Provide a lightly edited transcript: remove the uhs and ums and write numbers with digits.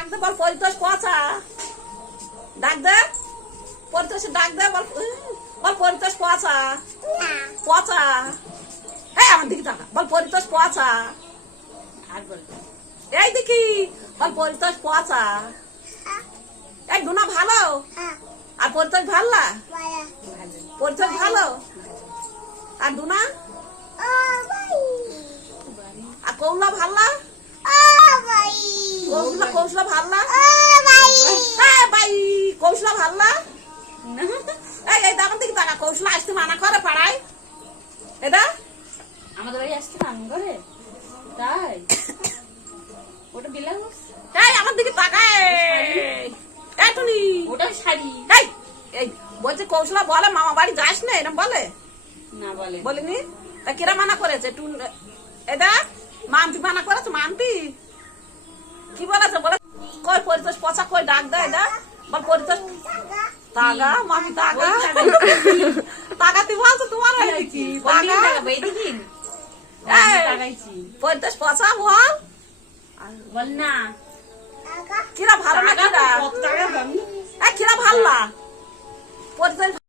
ডাক দে বল পরিতোষ পচা ডাক দে পরিতোষ ডাক দে বল বল পরিতোষ পচা পচা এই আমার দিকে তাকা বল পরিতোষ পচা আর বল এই দেখি বল পরিতোষ পচা এই ডুনা ভালো আর পরিতোষ ভাল্লা পরিতোষ ভালো আর ডুনা আর কৌলা ভাল্লা কৌশলা কৌশলা ভাল্লা হ্যাঁ ভাই কৌশলা ভাল্লা এই এই দাম দিকে টাকা কৌশলা আসতে মানা করে পাড়ায় এটা আমাদের বাড়ি আসছে না ঘরে তাই ওটা ব্লাউজ এই আমার দিকে তাকায় এই টুনি ওটা শাড়ি এই এই বলছে কৌশলা বলে মামা বাড়ি যাস না এরকম বলে না বলে বলিনি তা কিরা মানা করেছে টুন এটা মাম্পি মানা করেছে মাম্পি কি বলেছে বলে কই পরিতোষ পচা কই ডাক দেয় এটা বল পরিতোষ তাগা মামি তাগা তাগা তুই বলছো তোমার হয়েছি বললি টাকা বেই দিন টাকাইছি পরিতোষ পচা বল বল না কিরা ভালো না কিরা কত টাকা দামি এই কিরা ভাল্লা